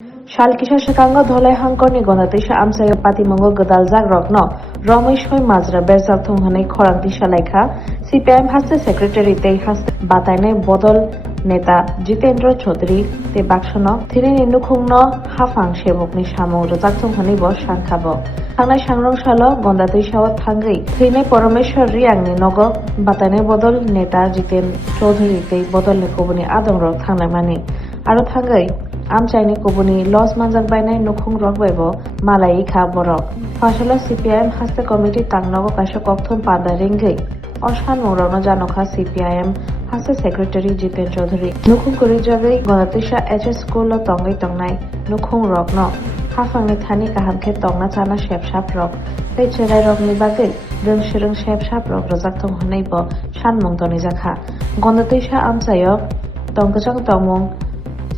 Shalkisha Shakango Dholai Hangkorni Gonatisha Amsayo Patimongo Godaljak Rokno Romishoi Mazra Berzak Thunghane Khorangti Shalaikha CPIM Haste Secretary Tei Haste Bataine Bodol Neta Jitendra Chaudhary Te Bakshano Thini Nukhungno Hafang Shemukni Samung Rojak Thunghane Bo Shankabo Thangnai Sangrong Shalo Gondatisha Thangai Thini Poromeshwar Riangni Nogo Bataine Bodol Neta Jiten Chaudhary Tei Bodol Nekobuni Adongrok Thangnai Mani Aro Thangai Amchaini Kobuni Los Manjak Bainai Nukhung Rokwebo Malai Kha Borok Fashala CPIM Haste Committee Tangnogo Kaisha Kokthum Pada Ringai Oshan Murano Janokha CPIM Haste Secretary Jiten Chaudhary Nukhung Kurijagai Gonatisha HS School o Tongai Tongnai Nukhung Rokno Hafangni Thani Kahamkhe Tongna Chana Shepshap Rok Tei Cherai Rokni Bagai Rungshirung Shepshap Rok Rojak Thunghane Bo Shanmung Tonijakha Gonatisha Amchayo Tongkachang Tongmung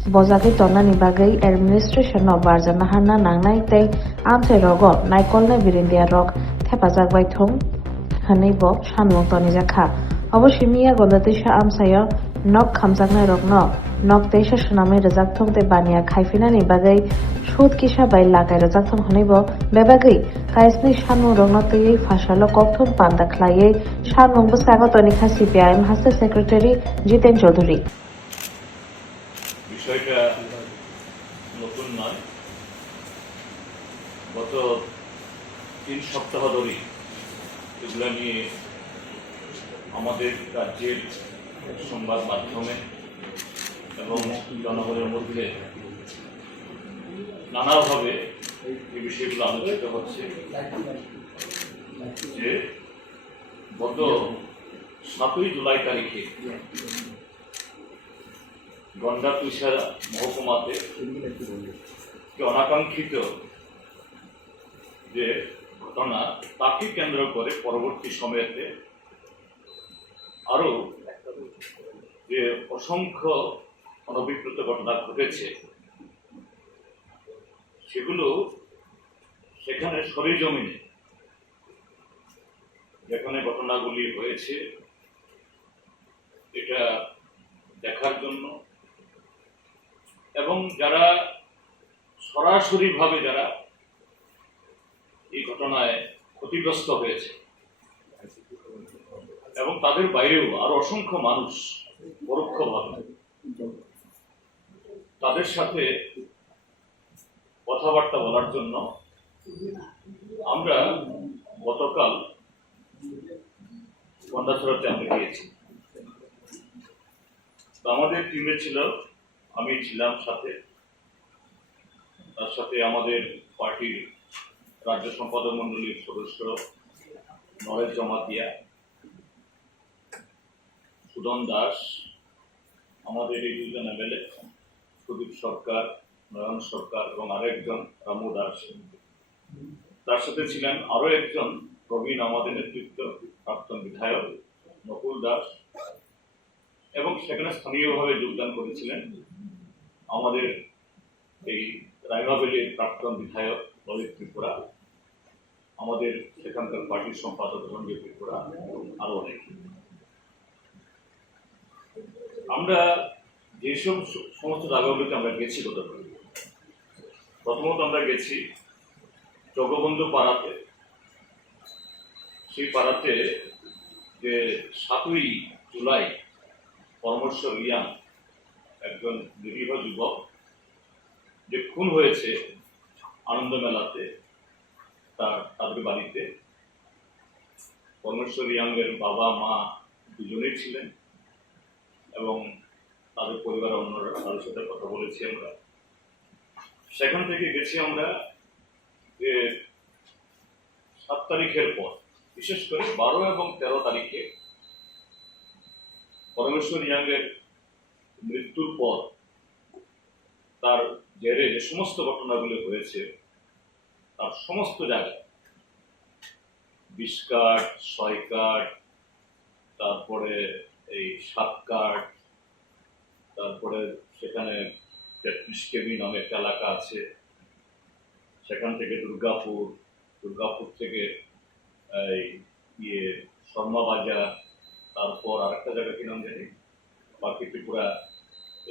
Bozagi Tonani Bagai Administration of Barzana Hana Nangnai Tei Amche Rogo Naikolne Birindia Rok Thepajak Bai Thung Hanebo Shanmung Tonijakha Oboshimiya Godatisha Amsayo Nok Khamjaknai Rokno Nok Teisha Shunami Rajak Thung Te Bania Khaifinaani Bagai Shud Kisha Bai Lakai Rajak Thung Hanebo Bebagai Kaisni Shanmung Rokno Tei Fashalo Kokthum Panda Khlaiye Shanmung Bsago Tonikha CPIM Haste Secretary Jiten Chaudhary বিষয়টা নতুন নয়, গত 3 সপ্তাহ ধরে এগুলো নিয়ে আমাদের রাজ্যের সংবাদ মাধ্যমে এবং জনগণের মধ্যে নানাভাবে এই বিষয়গুলো আলোচিত হচ্ছে যে গত 7ই জুলাই তারিখে গন্ডাতুষা মহকুমাতে অনাকাঙ্ক্ষিত যে ঘটনা তাকে কেন্দ্র করে পরবর্তী সময়েতে আরো যে অসংখ্য অনভিপ্রেত ঘটনা ঘটেছে সেগুলো সেখানে সরেজমিনে যেখানে ঘটনাগুলি হয়েছে এটা দেখার জন্য এবং যারা সরাসরিভাবে যারা এই ঘটনায় ক্ষতিগ্রস্ত হয়েছে এবং তাদের বাইরেও আরো অসংখ্য মানুষ পরোক্ষভাবে তাদের সাথে কথাবার্তা বলার জন্য আমরা গতকাল গন্ডাছড়াতে আমরা গিয়েছি। আমাদের টিমে ছিল, আমি ছিলাম সাথে, তার সাথে আমাদের পার্টির রাজ্য সম্পাদক মন্ডলীর সদস্য নরেশ জমাতিয়া, সুদন দাস, আমাদের এই দুজন এমএলএ সুদীপ সরকার, নয়ন সরকার এবং আরেকজন রামু দাস। তার সাথে ছিলেন আরো একজন প্রবীণ আমাদের নেতৃত্ব প্রাক্তন বিধায়ক নকুল দাস এবং সেখানে স্থানীয়ভাবে যোগদান করেছিলেন আমাদের এই রায়গাভেলির প্রাক্তন বিধায়ক ললিত ত্রিপুরা, আমাদের সেখানকার পার্টির সম্পাদক রঞ্জিত ত্রিপুরা এবং আরো অনেক। আমরা যেসব সমস্ত জায়গাগুলিতে আমরা গেছি গতকাল, প্রথমত আমরা গেছি জগবন্ধু পাড়াতে। সেই পাড়াতে যে 7ই জুলাই পরমেশ্বর রিয়াং একজন নিরীহ যুবক যে খুন হয়েছে আনন্দ মেলাতে তাদের বাড়িতে। পরমেশ্বর রিয়াংয়ের বাবা মা দুজনেই ছিলেন এবং তাদের পরিবারের অন্যরা, তাদের সাথে কথা বলেছি আমরা। সেখান থেকে গেছি আমরা যে 7 তারিখের পর, বিশেষ করে 12 এবং 13 তারিখে পরমেশ্বর রিয়াংয়ের মৃত্যুর পর তার জেরে যে সমস্ত ঘটনাগুলো হয়েছে তার সমস্ত জায়গায় বিষকাঠ, সয়কাঠ, তারপরে এই 7 কাঠ, তারপরে সেখানে 33 কেবি নামে একটা এলাকা আছে, সেখান থেকে দুর্গাপুর থেকে শর্মা বাজার, তারপর আরেকটা জায়গা কি নাম জানি, বাকি ত্রিপুরা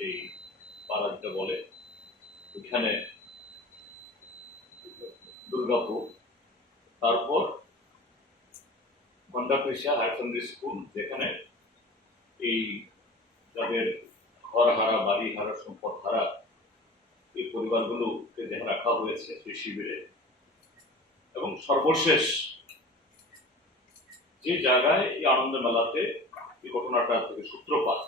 এই পাড়া যেটা বলে, এখানে দুর্গাপুর, তারপর গন্ডাপিসা হায়ার সেকেন্ডারি স্কুল, যেখানে এই যাদের ঘর হারা, বাড়ি হারা, সম্পদ হারা এই পরিবারগুলোকে যেখানে রাখা হয়েছে সেই শিবিরে, এবং সর্বশেষ যে জায়গায় এই আনন্দ মেলাতে এই ঘটনাটা থেকে সূত্রপাত,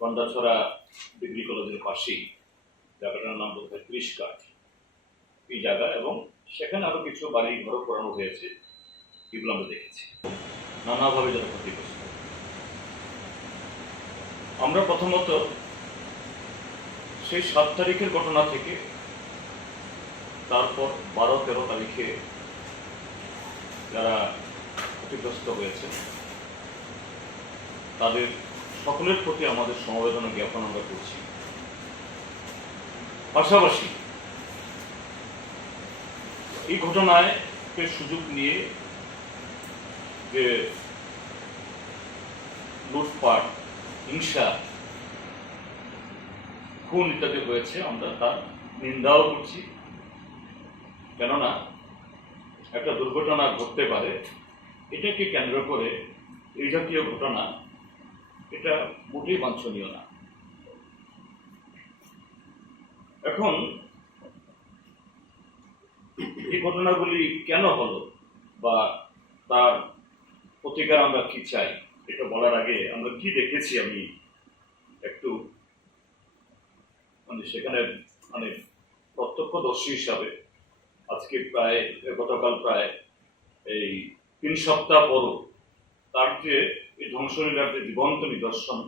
গন্ডাছড়া ডিগ্রি কলেজের পাশেই, জায়গাটার নাম বলতে হয় 30 কাঠ, এই জায়গা, এবং সেখানে আরো কিছু বাড়ি ঘর করানো হয়েছে, এগুলো আমরা দেখেছি নানাভাবে যারা ক্ষতিগ্রস্ত। আমরা প্রথমত সেই 7 তারিখের ঘটনা থেকে তারপর 12-13 তারিখে যারা ক্ষতিগ্রস্ত হয়েছে তাদের সকলের প্রতি আমাদের সমবেদনা জ্ঞাপন আমরা করছি। পাশাপাশি এই ঘটনায় সুযোগ নিয়ে যে লুটপাট, হিংসা, খুন ইত্যাদি হয়েছে, আমরা তার নিন্দাও করছি। কেননা একটা দুর্ঘটনা ঘটতে পারে, এটাকে কেন্দ্র করে এই জাতীয় ঘটনা এটা মোটেই বাঞ্ছনীয় না। এখন এই ঘটনাগুলি কেন হলো বা তার প্রতিকার আমরা কি চাই, এটা বলার আগে আমরা কি দেখেছি আমি একটু সেখানে প্রত্যক্ষদর্শী হিসাবে আজকে গতকাল প্রায় এই 3 সপ্তাহ পর তার যে এই ধ্বংসলীলার যে জীবন্ত নিদর্শন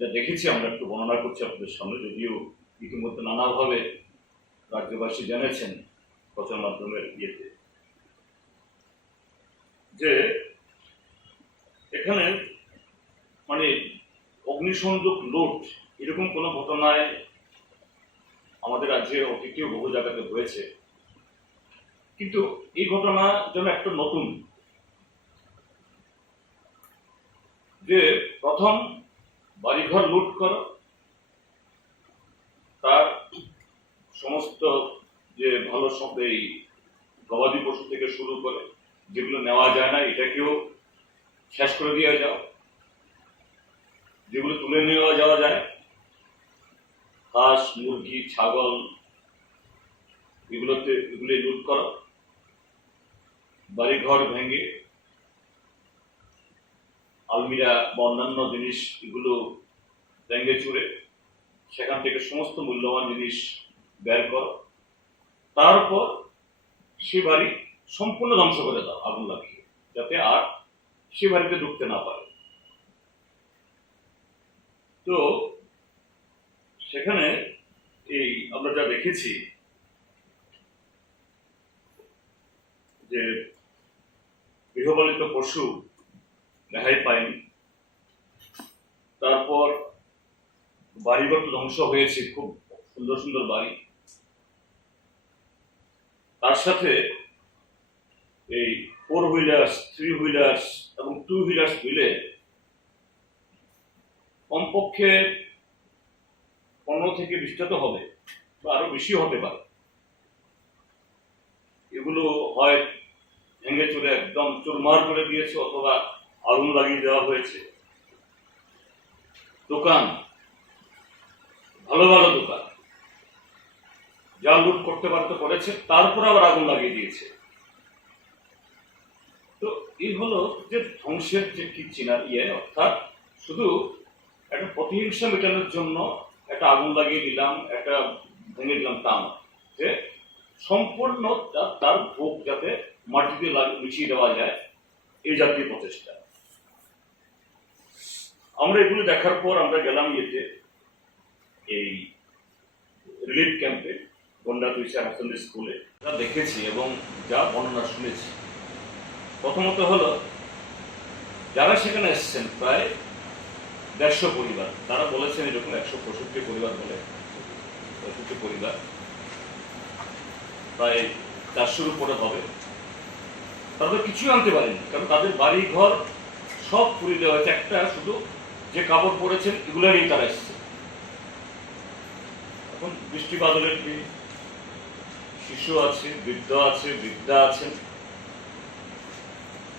যা দেখেছি আমরা একটু বর্ণনা করছি আপনাদের সামনে, যদিও ইতিমধ্যে নানাভাবে রাজ্যবাসী জেনেছেন প্রচার মাধ্যমের ইয়েতে, যে এখানে অগ্নিসংযোগ, লুট, এরকম কোনো ঘটনায় আমাদের রাজ্যে অতীতেও বহু জায়গাতে হয়েছে, কিন্তু এই ঘটনা যেন একটা নতুন, যে প্রথম বাড়িঘর লুট করা, তার সমস্ত যে ভালো সব এই গবাদি পশু থেকে শুরু করে যেগুলো নেওয়া যায় না এটাকেও শেষ করে দেওয়া যাও, যেগুলো তুলে নেওয়া যাওয়া যায়, হাঁস, মুরগি, ছাগল, এগুলি লুট করা, বাড়িঘর ভেঙে আলমিরা বা অন্যান্য জিনিস এগুলো ভেঙে চুরে সেখান থেকে সমস্ত মূল্যবান জিনিস বের করো, তারপর সে বাড়ি সম্পূর্ণ ধ্বংস করে দাও আগুন লাগিয়ে, যাতে আর সে বাড়িতে ঢুকতে না পারে। তো সেখানে এই আমরা যা দেখেছি যে গৃহপালিত পশু রেহাই পায়নি, তারপর বাড়িঘর ধ্বংস হয়েছে, খুব সুন্দর সুন্দর বাড়ি, তার সাথে এই 4 হুইলার্স, 3 হুইলার্স এবং 2 হুইলার্স মিলে কমপক্ষে 15 থেকে 20টা তো হবে বা আরো বেশি হতে পারে, এগুলো হয় ভেঙে চুরে একদম চুরমার করে দিয়েছে অথবা আগুন লাগিয়ে দেওয়া হয়েছে। দোকান, ভালো ভালো দোকান যা লুট করতে পারতে করেছে, তারপর আবার আগুন লাগিয়ে দিয়েছে। তো এই হলো যে ধ্বংসের যে কি চিনার অর্থাৎ শুধু একটা প্রতিহিংসা মেটানোর জন্য একটা আগুন লাগিয়ে দিলাম, একটা ভেঙে দিলাম, তা নয়, যে সম্পূর্ণ তার ভোগ যাতে মাটিতে মিশিয়ে দেওয়া যায়, এই জাতীয় প্রচেষ্টা। আমরা এগুলো দেখার পর আমরা গেলাম এই রিলিফ ক্যাম্পে, গন্ডাপিসা হায়ার সেকেন্ডারি স্কুলে, যা দেখেছি এবং যা বর্ণনা শুনেছি। প্রথমত হলো যারা সেখানে এসেছেন প্রায় 150 পরিবার, তারা বলেছেন এরকম 165 পরিবার বলে, 65 পরিবার, প্রায় 400-র উপরে হবে। তাদের কিছুই আনতে পারেনি, কারণ তাদের বাড়ি ঘর সব পুড়িয়ে দেওয়া হয়েছে, একটা শুধু যে কাপড় পরেছেন এগুলো নিয়ে তারা এসছে। এখন বৃষ্টি বাদলের দিন, শিশু আছে, বৃদ্ধ আছে, বৃদ্ধা আছেন,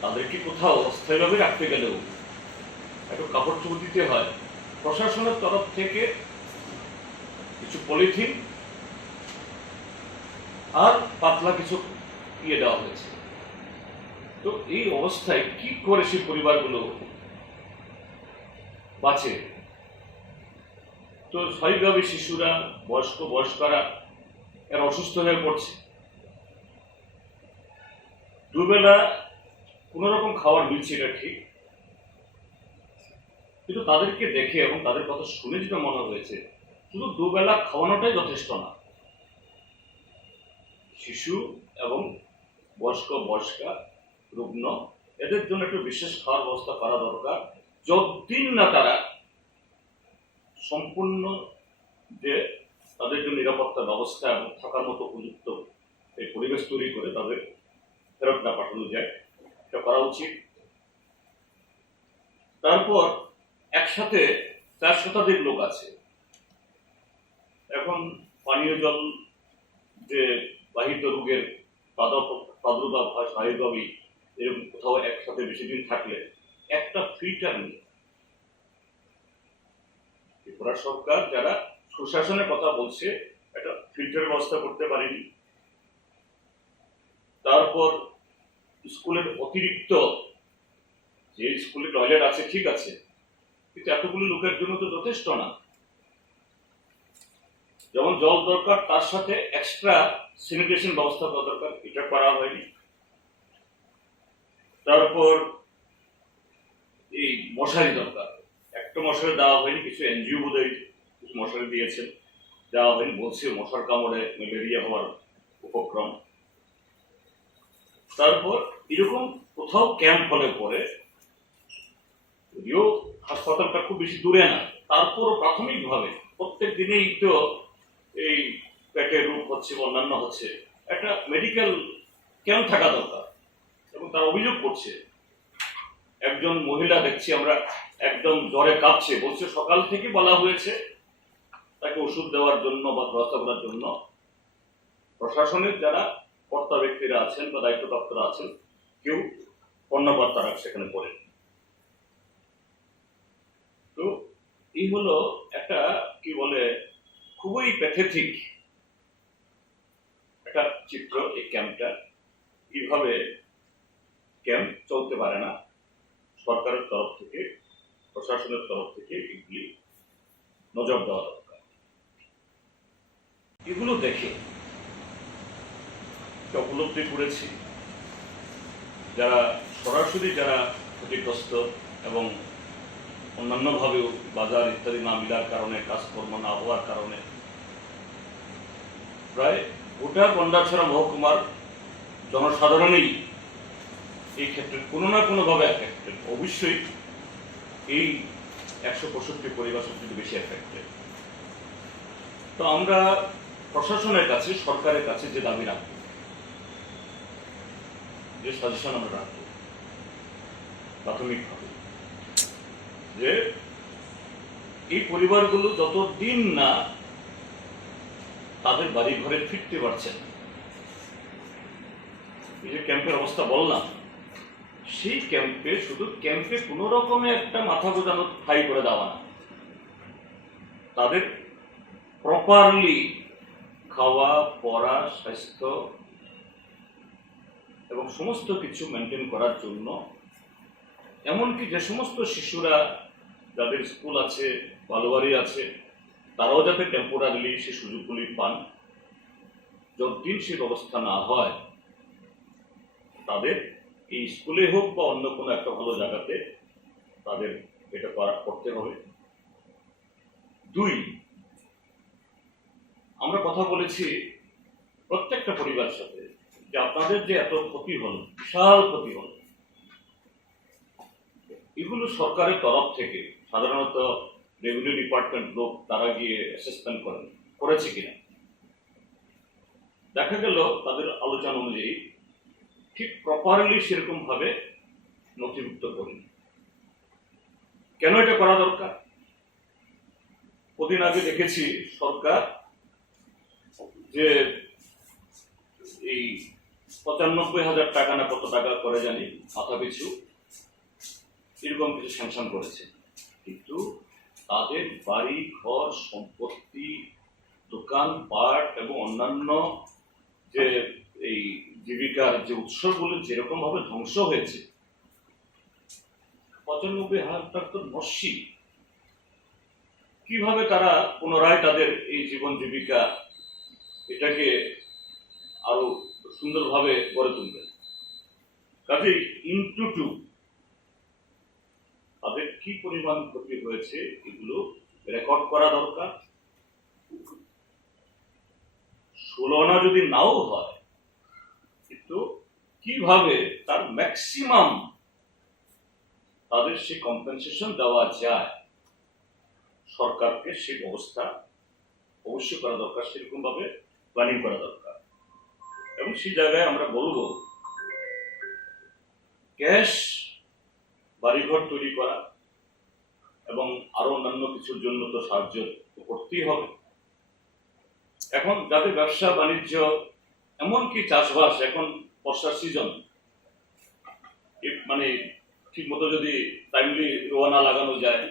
তাদেরকে কোথাও অস্থায়ীভাবে রাখতে গেলেও একটু কাপড় চোপড় দিতে হয়। প্রশাসনের তরফ থেকে কিছু পলিথিন আর পাতলা কিছু দেওয়া হয়েছে। তো এই অবস্থায় কি করে সেই পরিবারগুলো বাঁচে? তো স্বাভাবিকভাবে শিশুরা, বয়স্করা এরা অসুস্থ হয়ে পড়ছে। দুবেলা কোন রকম খাবার মিলছে, এটা ঠিক, কিন্তু তাদেরকে দেখে এবং তাদের কথা শুনে যেটা মনে হয়েছে, শুধু দুবেলা খাওয়ানোটাই যথেষ্ট না। শিশু এবং বয়স্কা, রুগ্ন, এদের জন্য একটু বিশেষ খাওয়ার ব্যবস্থা করা দরকার, যতদিন না তারা সম্পূর্ণ যে তাদের জন্য নিরাপত্তা ব্যবস্থা এবং থাকার মতো উপযুক্ত এই পরিবেশ তৈরি করে তাদের ফেরত না পাঠানো যায়, এটা করা উচিত। তারপর একসাথে 4 শতাধিক লোক আছে। এখন পানীয় জল যে বাহিত রোগের প্রাদুর্ভাব হয় স্বাভাবিকভাবেই, এরকম কোথাও একসাথে বেশি দিন থাকলে একটা ফিল্টার নেই। ত্রিপুরা সরকার যারা সুশাসনের কথা বলছে, একটা ফিল্টারের ব্যবস্থা করতে পারেনি। তারপর স্কুলের অতিরিক্ত যে স্কুলে টয়লেট আছে ঠিক আছে, কিন্তু এতগুলো লোকের জন্য তো যথেষ্ট না। যেমন জল দরকার, তার সাথে এক্সট্রা স্যানিটেশন ব্যবস্থা দরকার, এটা করা হয়নি। তারপর এই মশারি দরকার, একটা মশারি দেওয়া হয়নি, কিছু এনজিও বোধহয় কিছু মশারি দিয়েছেন, দেওয়া হয়নি, বলছে মশার কামড়ে ম্যালেরিয়া হওয়ার উপক্রম। তারপর এরকম কোথাও ক্যাম্প হলে পরে, যদিও হাসপাতালটা খুব বেশি দূরে না, তারপরও প্রাথমিকভাবে প্রত্যেক দিনেই তো এই পেটের রোগ হচ্ছে, অন্যান্য হচ্ছে, একটা মেডিকেল ক্যাম্প থাকা দরকার। এবং তারা অভিযোগ করছে, একজন মহিলা দেখছি আমরা, একদম জ্বরে কাঁপছে, বলছে সকাল থেকে বলা হয়েছে তাকে ওষুধ দেওয়ার জন্য বা ব্যবস্থা করার জন্য প্রশাসনের যারা কর্তা ব্যক্তিরা আছেন বা দায়িত্বপ্রাপ্তরা আছেন, কেউ কর্ণপাত তারা সেখানে করেন। তো এই হলো একটা কি বলে খুবই প্যাথেটিক একটা চিত্র এই ক্যাম্পটা। কিভাবে ক্যাম্প চলতে পারে না, সরকারের তরফ থেকে, প্রশাসনের তরফ থেকে এগুলি নজর দেওয়া দরকার। এগুলো দেখে উপলব্ধি করেছি যারা সরাসরি যারা ক্ষতিগ্রস্ত এবং অন্যান্যভাবেও বাজার ইত্যাদি না মিলার কারণে, কাজকর্ম না হওয়ার কারণে প্রায় গোটা গন্ডাছড়া মহকুমার জনসাধারণই এই ক্ষেত্রে কোনো না কোনোভাবে এফেক্টেড। অবশ্যই এই 165 পরিবার সবচেয়ে বেশি এফেক্টেড। তো আমরা প্রশাসনের কাছে, সরকারের কাছে যে দাবি রাখবো, যে সাজেশন আমরা রাখবো প্রাথমিকভাবে, যে এই পরিবারগুলো যতদিন না তাদের বাড়ি ঘরে ফিরতে পারছেন, এই যে ক্যাম্পের অবস্থা বললাম, সেই ক্যাম্পে শুধু ক্যাম্পে কোন রকমের একটা মাথা গোজানো ঠাই করে দেওয়া না, তাদের প্রপারলি খাওয়া, পড়া, স্বাস্থ্য এবং সমস্ত কিছু মেনটেন করার জন্য, এমনকি যে সমস্ত শিশুরা যাদের স্কুল আছে, বালুবাড়ি আছে, তারাও যাতে টেম্পোরারিলি সে সুযোগগুলি পান। যতদিন সে ব্যবস্থা না হয়, তাদের এই স্কুলে হোক বা অন্য কোনো একটা ভালো জায়গাতে তাদের এটা করতে হবে। 2, আমরা কথা বলেছি প্রত্যেকটা পরিবারের সাথে যে আপনাদের যে এত ক্ষতি হল, বিশাল ক্ষতি হল, এগুলো সরকারের তরফ থেকে সাধারণত রেভিনিউ ডিপার্টমেন্ট লোক তারা গিয়ে অ্যাসেসমেন্ট করেছে কিনা, দেখা গেল তাদের আলোচনা অনুযায়ী ঠিক প্রপারলি সেরকম ভাবে নথিভুক্ত করেনি। কেন এটা করা দরকার? কদিন আগে দেখেছি সরকার যে এই ৯৫,০০০ টাকা না কত টাকা করে জানি মাথা পিছু এরকম কিছু স্যাংশন করেছে, কিন্তু তাদের বাড়ি ঘর সম্পত্তি দোকান পাট এবং অন্যান্য যে এই জীবিকার যে উৎসগুলো যেরকম ভাবে ধ্বংস হয়েছে, ৯৫,০০০ টাকা তো নস্যি। কিভাবে তারা পুনরায় তাদের এই জীবন জীবিকা এটাকে আরো সুন্দরভাবে গড়ে তুলবে? কাজে ইনটু টু তাদের কি পরিমাণ ক্ষতি হয়েছে এগুলো রেকর্ড করা দরকার। ১৬ আনা যদি নাও হয়, কিন্তু কিভাবে তার ম্যাক্সিমাম তাদের সে কম্পেনসেশন দেওয়া যায়, সরকারকে সেই ব্যবস্থা অবশ্যই করা দরকার, সেরকম ভাবে প্ল্যানিং করা দরকার। এবং সেই জায়গায় আমরা বলবো ক্যাশ বাড়িঘর তৈরি করা এবং আরো অন্যান্য কিছুর জন্য তো সাহায্য করতেই হবে। এখন যাদের ব্যবসা বাণিজ্য এমনকি চাষবাস, এখন বর্ষার সিজন, মানে ঠিক মতো যদি টাইমলি রোয়া না লাগানো যায়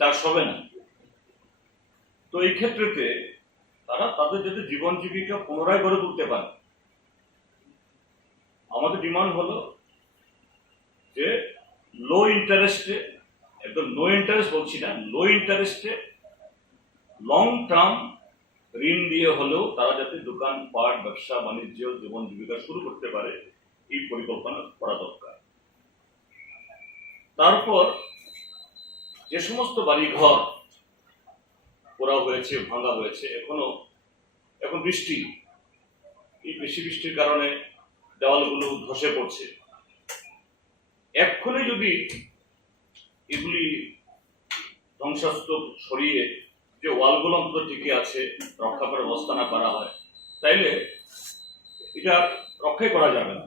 চাষ হবে না। তো এই ক্ষেত্রেতে তারা তাদের যাতে জীবন জীবিকা পুনরায় গড়ে তুলতে পারে, আমাদের ডিমান্ড হলো যে লো ইন্টারেস্টে, একদম নো ইন্টারেস্ট বলছি না, লো ইন্টারেস্টে লং টার্ম ঋণ দিয়ে হলেও তারা যাতে দোকান পাট ব্যবসা বাণিজ্য জীবন জীবিকা শুরু করতে পারে, এই পরিকল্পনা করা দরকার। তারপর যে সমস্ত বাড়িঘর পোড়া হয়েছে ভাঙা হয়েছে, এখন বৃষ্টি, এই বেশি বৃষ্টির কারণে দেওয়ালগুলো ধসে পড়ছে, এক্ষুনি যদি এগুলি ধ্বংসাস্তূপ সরিয়ে যে ওয়ালগুলো অন্তত টিকে আছে রক্ষা করার ব্যবস্থা না করা হয়, তাইলে এটা রক্ষাই করা যাবে না।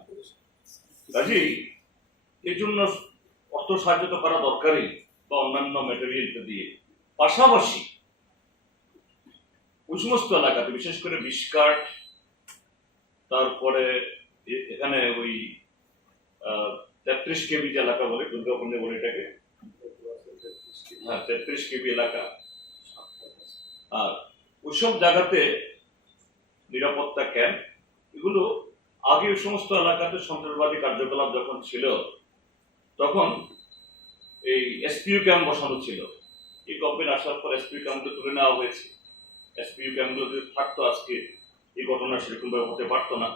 কাজেই এর জন্য অর্থ সাহায্য তো করা দরকারই, বা অন্যান্য ম্যাটেরিয়ালটা দিয়ে। পাশাপাশি ওই সমস্ত এলাকাতে বিশেষ করে বিশকাট, তারপরে এখানে ওই ৩৩ কেবি যে এলাকা বলে, দুর্গাপুঞ্জে বলে এটাকে, হ্যাঁ ৩৩ কেবি এলাকা, আর ওইসব জায়গাতে নিরাপত্তা ক্যাম্প, এগুলো আগে ওই সমস্ত এলাকাতে সন্ত্রাসবাদী কার্যকলাপ যখন ছিল তখন এই এসপিইউ ক্যাম্প বসানো ছিল। এই গভর্নমেন্ট আসার পর এসপিইউ ক্যাম্পগুলো তুলে নেওয়া হয়েছে। এসপিইউ ক্যাম্পগুলো যদি থাকতো আজকে এই ঘটনা সেরকম ভাবে হতে পারতো না।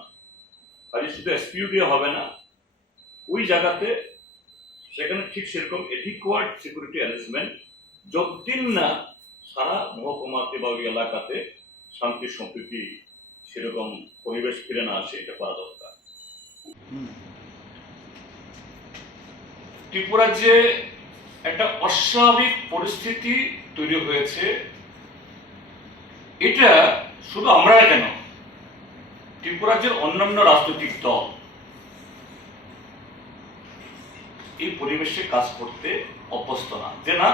কাজে শুধু এসপিইউ দিয়ে হবে না, ওই জায়গাতে সেখানে ঠিক সেরকম এডিকুয়েট সিকিউরিটি অ্যারেঞ্জমেন্ট, যতদিন না সারা মহকুমাতে বা ওই এলাকাতে শান্তি সম্প্রীতি সেরকম পরিবেশ ফিরে না আসে, এটা করা দরকার। ত্রিপুরা যে একটা অস্বাভাবিক পরিস্থিতি তৈরি হয়েছে, এটা শুধু আমরা কেন, ত্রিপুরার যে অন্যান্য রাজনৈতিক দল এই পরিবেশে কাজ করতে অভ্যস্ত না। যে না,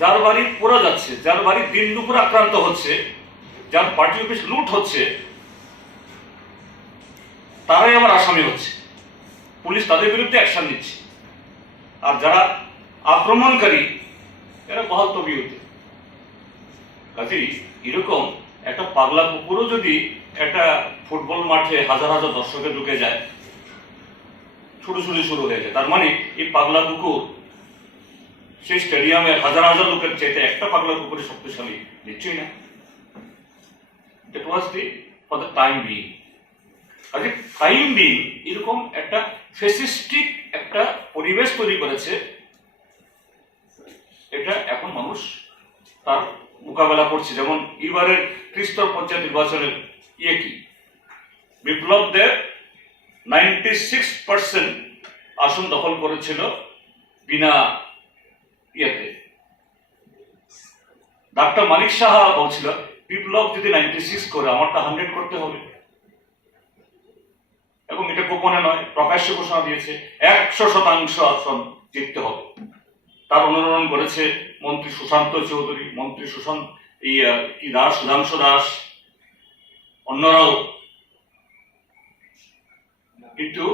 যার বাড়ি পোড়া যাচ্ছে, যার বাড়ি দিন দুপুর আক্রান্ত হচ্ছে, যার পার্টি অফিস লুট হচ্ছে, তারাই আবার আসামি হচ্ছে, পুলিশ তাদের বিরুদ্ধে অ্যাকশন নিচ্ছে, আর যারা আক্রমণকারী এরা বহাল তবিয়তে। কাজেই এরকম একটা পাগলা কুকুরও যদি একটা ফুটবল মাঠে হাজার হাজার দর্শকে ঢুকে যায়, ছুটোছুটি শুরু হয়ে যায়, তার মানে এই পাগলা কুকুর সেই স্টেডিয়ামে হাজার হাজার লোকের চাইতে একটা পাগলা কুকুরের শক্তিশালী নিশ্চয়ই না। That was for the time being. আজকে টাইম বিং এরকম একটা ফেসিস্টিক একটা পরিবেশ তৈরি করেছে, এটা এখন মানুষ তার মোকাবেলা করছে। যেমন এবারের ত্রিস্তর পঞ্চায়েত নির্বাচনের কি বিপ্লব দেব 96% আসন দখল করেছিল বিনা ইয়েতে। ডাক্তার মানিক সাহা বলছিল বিপ্লব যদি 96 করে আমারটা 100 করতে হবে, এবং এটা গোপনে নয়, প্রকাশ্যে ঘোষণা দিয়েছে 100% আসন জিততে হবে। তার অনুসরণ করেছে মন্ত্রী সুশান্ত চৌধুরী, মন্ত্রী সুধাংশু দাস, অন্যরাও, কিন্তু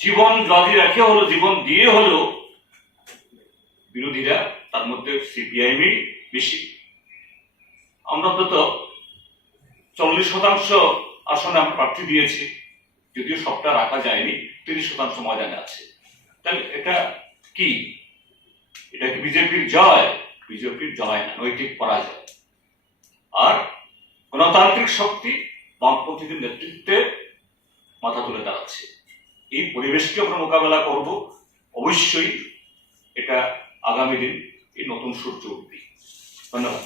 জীবন বাজি রেখে হলো, জীবন দিয়ে হলো বিরোধীরা, তার মধ্যে সিপিআইএমই বেশি। আমরা অন্তত 40% আসনে আমরা প্রার্থী দিয়েছি, যদিও সবটা রাখা যায়নি, 30% ময়দানে আছে। তাহলে এটা কি? এটা কি বিজেপির জয়? বিজেপির জয় না, নৈতিক পরাজয়। আর গণতান্ত্রিক শক্তি বামপন্থীদের নেতৃত্বে মাথা তুলে দাঁড়াচ্ছে। এই পরিবেশকে আমরা মোকাবেলা করব অবশ্যই। এটা আগামী দিন এই নতুন সূর্য উঠবে। ধন্যবাদ।